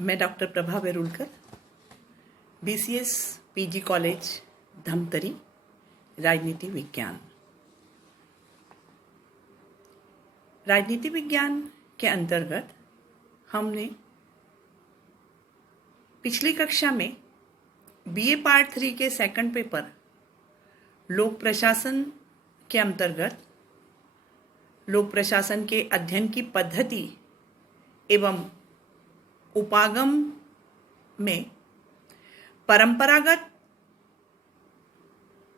मैं doctor Prabha Verulkar, BCS PG college Dhamtari, राजनीति विज्ञान। राजनीति विज्ञान के अंतर्गत हमने पिछली कक्षा में BA पार्ट 3 के सेकंड पेपर लोक प्रशासन के अंतर्गत लोक प्रशासन के अध्ययन की पद्धति एवं उपागम में परंपरागत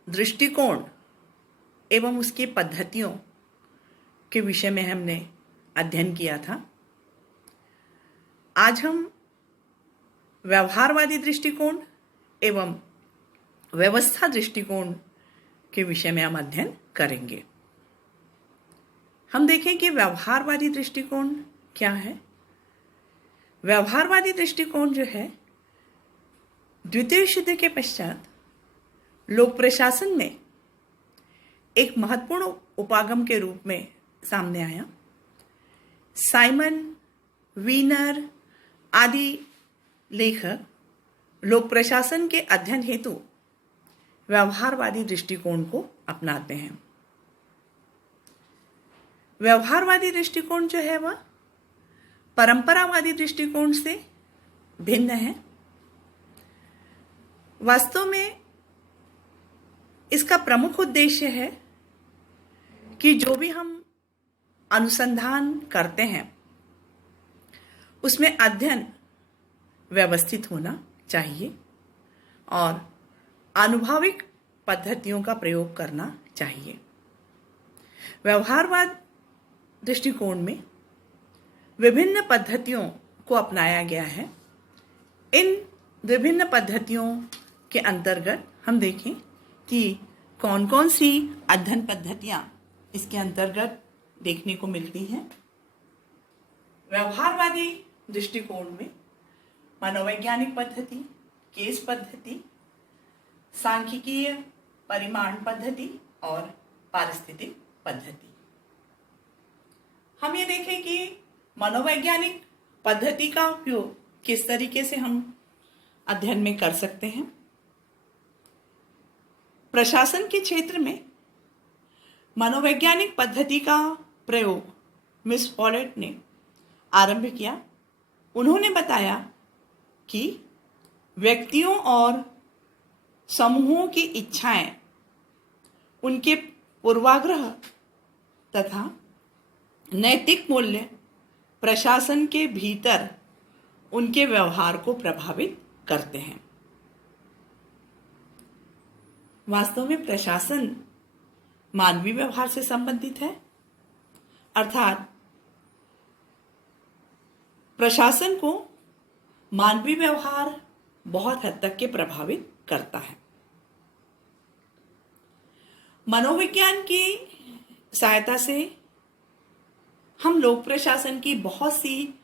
दृष्टिकोण एवं उसकी पद्धतियों के विषय में हमने अध्ययन किया था। आज हम व्यवहारवादी दृष्टिकोण एवं व्यवस्था दृष्टिकोण के विषय में हम अध्ययन करेंगे। हम देखें कि व्यवहारवादी दृष्टिकोण क्या है। व्यवहारवादी दृष्टिकोण जो है, द्वितीय विश्व युद्ध के पश्चात लोक प्रशासन में एक महत्वपूर्ण उपागम के रूप में सामने आया। साइमन, वीनर आदि लेखक लोक प्रशासन के अध्ययन हेतु व्यवहारवादी दृष्टिकोण को अपनाते हैं। व्यवहारवादी दृष्टिकोण जो है वह परंपरावादी दृष्टिकोण से भिन्न है। वास्तव में इसका प्रमुख उद्देश्य है कि जो भी हम अनुसंधान करते हैं उसमें अध्ययन व्यवस्थित होना चाहिए और आनुभविक पद्धतियों का प्रयोग करना चाहिए। व्यवहारवाद दृष्टिकोण में विभिन्न पद्धतियों को अपनाया गया है। इन विभिन्न पद्धतियों के अंतर्गत हम देखें कि कौन कौन सी अध्ययन पद्धतियां इसके अंतर्गत देखने को मिलती हैं। व्यवहारवादी दृष्टिकोण में मनोवैज्ञानिक पद्धति, केस पद्धति, सांख्यिकीय परिमाण पद्धति और पारिस्थितिक पद्धति। हम ये देखें कि मनोवैज्ञानिक पद्धति का उपयोग किस तरीके से हम अध्ययन में कर सकते हैं। प्रशासन के क्षेत्र में मनोवैज्ञानिक पद्धति का प्रयोग मिस फॉलेट ने आरंभ किया। उन्होंने बताया कि व्यक्तियों और समूहों की इच्छाएं, उनके पूर्वाग्रह तथा नैतिक मूल्य प्रशासन के भीतर उनके व्यवहार को प्रभावित करते हैं। वास्तव में प्रशासन मानवीय व्यवहार से संबंधित है, अर्थात प्रशासन को मानवीय व्यवहार बहुत हद तक के प्रभावित करता है। मनोविज्ञान की सहायता से हम लोक प्रशासन की बहुत सी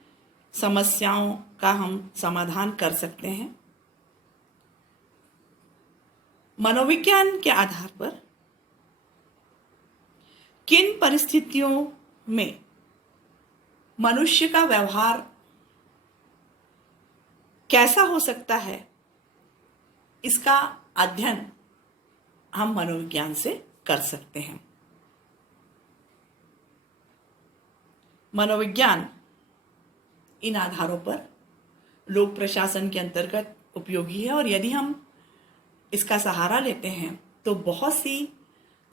समस्याओं का हम समाधान कर सकते हैं। मनोविज्ञान के आधार पर किन परिस्थितियों में मनुष्य का व्यवहार कैसा हो सकता है, इसका अध्ययन हम मनोविज्ञान से कर सकते हैं। मनोविज्ञान इन आधारों पर लोक प्रशासन के अंतर्गत उपयोगी है और यदि हम इसका सहारा लेते हैं तो बहुत सी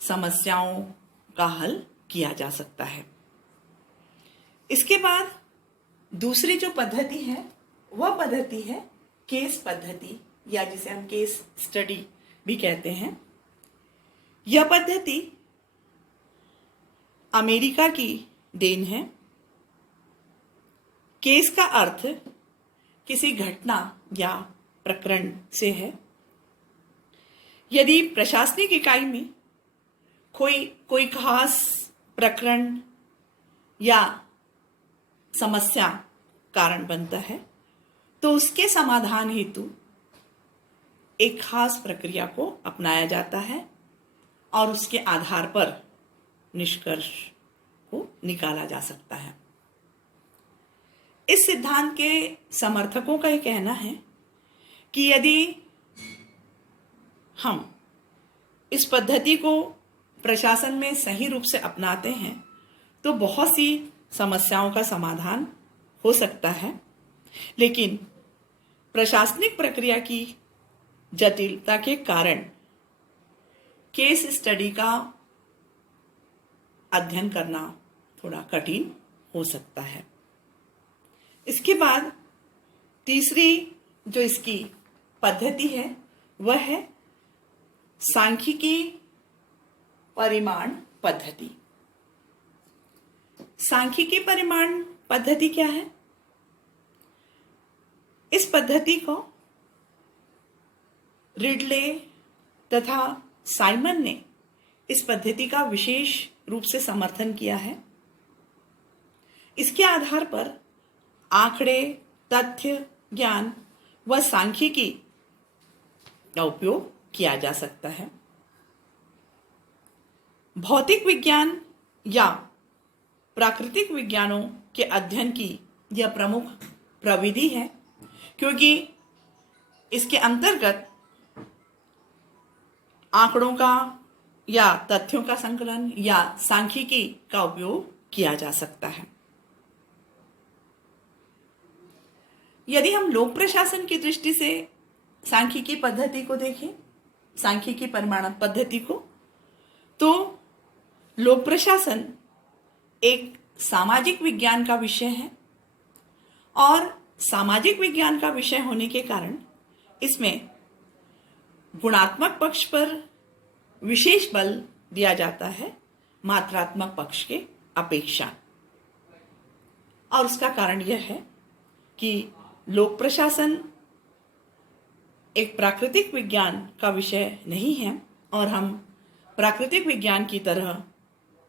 समस्याओं का हल किया जा सकता है। इसके बाद दूसरी जो पद्धति है वह पद्धति है केस पद्धति, या जिसे हम केस स्टडी भी कहते हैं। यह पद्धति अमेरिका की देन है। केस का अर्थ किसी घटना या प्रकरण से है। यदि प्रशासनिक इकाई में कोई खास प्रकरण या समस्या कारण बनता है तो उसके समाधान हेतु एक खास प्रक्रिया को अपनाया जाता है और उसके आधार पर निष्कर्ष को निकाला जा सकता है। इस सिद्धांत के समर्थकों का ये कहना है कि यदि हम इस पद्धति को प्रशासन में सही रूप से अपनाते हैं तो बहुत सी समस्याओं का समाधान हो सकता है। लेकिन प्रशासनिक प्रक्रिया की जटिलता के कारण केस स्टडी का अध्ययन करना थोड़ा कठिन हो सकता है। इसके बाद तीसरी जो इसकी पद्धति है वह है सांख्यिकी परिमाण पद्धति। सांख्यिकी परिमाण पद्धति क्या है? इस पद्धति को रिडले तथा साइमन ने इस पद्धति का विशेष रूप से समर्थन किया है। इसके आधार पर आंकड़े, तथ्य, ज्ञान व सांख्यिकी का उपयोग किया जा सकता है। भौतिक विज्ञान या प्राकृतिक विज्ञानों के अध्ययन की यह प्रमुख प्रविधि है, क्योंकि इसके अंतर्गत आंकड़ों का या तथ्यों का संकलन या सांख्यिकी का उपयोग किया जा सकता है। यदि हम लोक प्रशासन की दृष्टि से सांख्यिकी पद्धति को देखें, सांख्यिकी परिमाण पद्धति को, तो लोक प्रशासन एक सामाजिक विज्ञान का विषय है और सामाजिक विज्ञान का विषय होने के कारण इसमें गुणात्मक पक्ष पर विशेष बल दिया जाता है मात्रात्मक पक्ष के अपेक्षा। और उसका कारण यह है कि लोक प्रशासन एक प्राकृतिक विज्ञान का विषय नहीं है और हम प्राकृतिक विज्ञान की तरह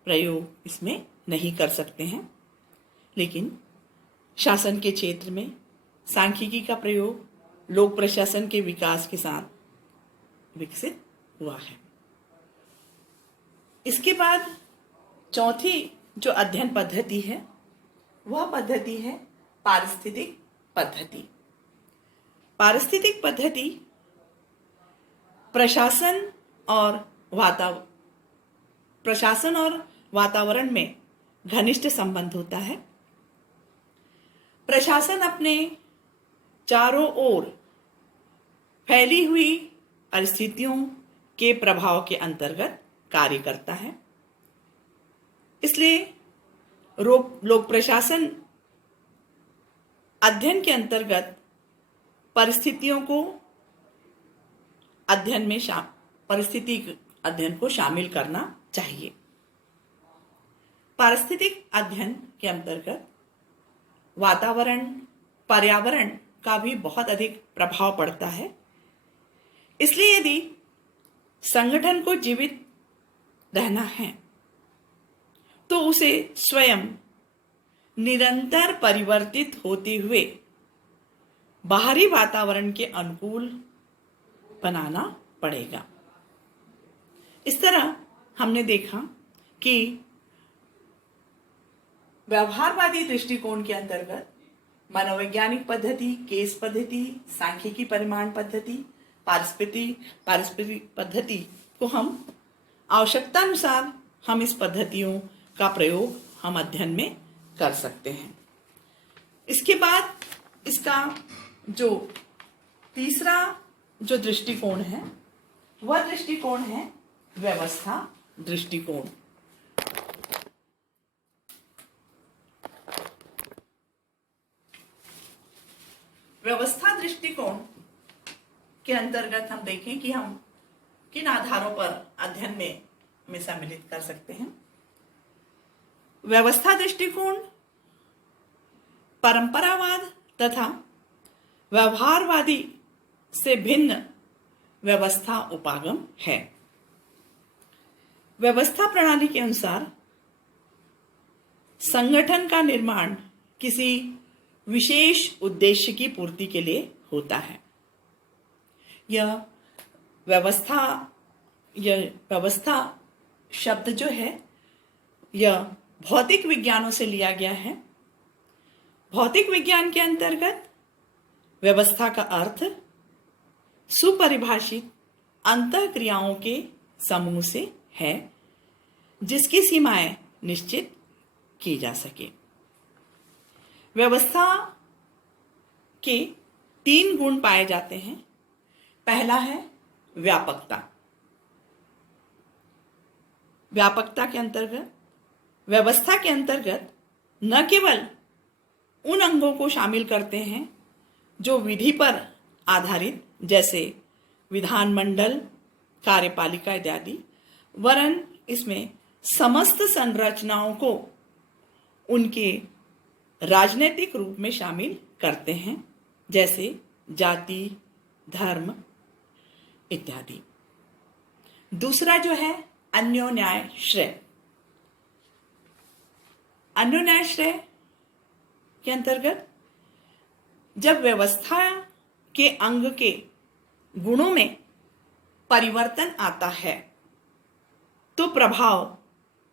प्रयोग इसमें नहीं कर सकते हैं। लेकिन शासन के क्षेत्र में सांख्यिकी का प्रयोग लोक प्रशासन के विकास के साथ विकसित हुआ है। इसके बाद चौथी जो अध्ययन पद्धति है वह पद्धति है पारिस्थितिक पद्धति। पारिस्थितिक पद्धति प्रशासन और वातावरण में घनिष्ठ संबंध होता है। प्रशासन अपने चारों ओर फैली हुई परिस्थितियों के प्रभाव के अंतर्गत कार्य करता है। इसलिए लोक प्रशासन अध्ययन के अंतर्गत परिस्थितियों को पारिस्थितिक अध्ययन को शामिल करना चाहिए। पारिस्थितिक अध्ययन के अंतर्गत वातावरण, पर्यावरण का भी बहुत अधिक प्रभाव पड़ता है। इसलिए यदि संगठन को जीवित रहना है तो उसे स्वयं निरंतर परिवर्तित होते हुए बाहरी वातावरण के अनुकूल बनाना पड़ेगा। इस तरह हमने देखा कि व्यवहारवादी दृष्टिकोण के अंतर्गत मनोवैज्ञानिक पद्धति, केस पद्धति, सांख्यिकी परिमाण पद्धति, पारस्परिक पद्धति को हम आवश्यकतानुसार हम इस पद्धतियों का प्रयोग हम अध्ययन में कर सकते हैं। इसके बाद इसका जो तीसरा जो दृष्टिकोण है वह दृष्टिकोण है व्यवस्था दृष्टिकोण। व्यवस्था दृष्टिकोण के अंतर्गत हम देखें कि हम किन आधारों पर अध्ययन में सम्मिलित कर सकते हैं। व्यवस्था दृष्टिकोण परंपरावाद तथा व्यवहारवादी से भिन्न व्यवस्था उपागम है। व्यवस्था प्रणाली के अनुसार संगठन का निर्माण किसी विशेष उद्देश्य की पूर्ति के लिए होता है। यह व्यवस्था शब्द जो है यह भौतिक विज्ञानों से लिया गया है। भौतिक विज्ञान के अंतर्गत व्यवस्था का अर्थ सुपरिभाषित अंतःक्रियाओं के समूह से है जिसकी सीमाएं निश्चित की जा सके। व्यवस्था के 3 गुण पाए जाते हैं। पहला है व्यापकता। व्यापकता के अंतर्गत व्यवस्था के अंतर्गत न केवल उन अंगों को शामिल करते हैं जो विधि पर आधारित जैसे विधानमंडल, कार्यपालिका इत्यादि, वरन इसमें समस्त संरचनाओं को उनके राजनीतिक रूप में शामिल करते हैं जैसे जाति, धर्म इत्यादि। दूसरा जो है अन्योन्याश्रय। अन्योन्याश्रय के अंतर्गत जब व्यवस्था के अंग के गुणों में परिवर्तन आता है तो प्रभाव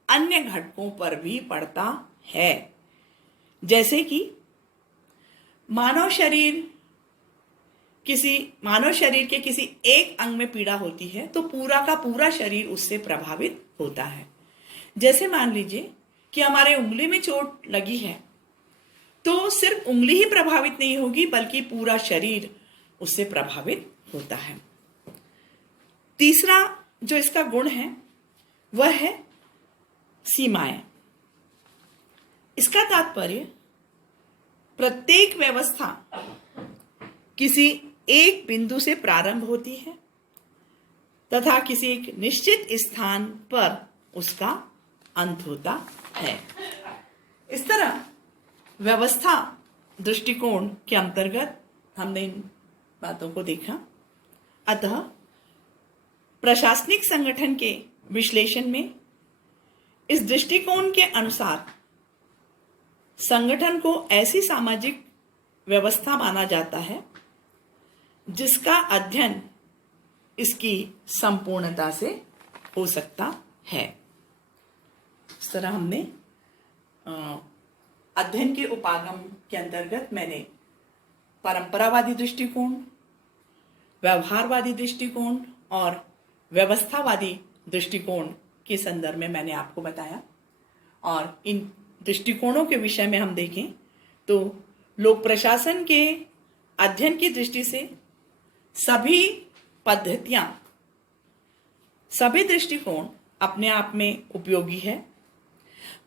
अन्य घटकों पर भी पड़ता है। जैसे कि मानव शरीर के किसी एक अंग में पीड़ा होती है तो पूरा का पूरा शरीर उससे प्रभावित होता है। जैसे मान लीजिए कि हमारे उंगली में चोट लगी है तो सिर्फ उंगली ही प्रभावित नहीं होगी बल्कि पूरा शरीर उससे प्रभावित होता है। तीसरा जो इसका गुण है वह है सीमाएं। इसका तात्पर्य प्रत्येक व्यवस्था किसी एक बिंदु से प्रारंभ होती है तथा किसी एक निश्चित स्थान पर उसका अंत होता है। इस तरह व्यवस्था दृष्टिकोण के अंतर्गत हमने इन बातों को देखा। अतः प्रशासनिक संगठन के विश्लेषण में इस दृष्टिकोण के अनुसार संगठन को ऐसी सामाजिक व्यवस्था माना जाता है जिसका अध्ययन इसकी संपूर्णता से हो सकता है। इस तरह हमने अध्ययन के उपागम के अंतर्गत मैंने परंपरावादी दृष्टिकोण, व्यवहारवादी दृष्टिकोण और व्यवस्थावादी दृष्टिकोण के संदर्भ में मैंने आपको बताया। और इन दृष्टिकोणों के विषय में हम देखें तो लोक प्रशासन के अध्ययन की दृष्टि से सभी पद्धतियां, सभी दृष्टिकोण अपने आप में उपयोगी है।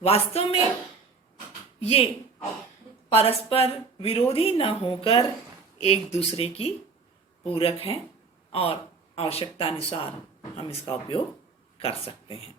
वास्तव में ये परस्पर विरोधी न होकर एक दूसरे की पूरक हैं और आवश्यकता अनुसार हम इसका उपयोग कर सकते हैं।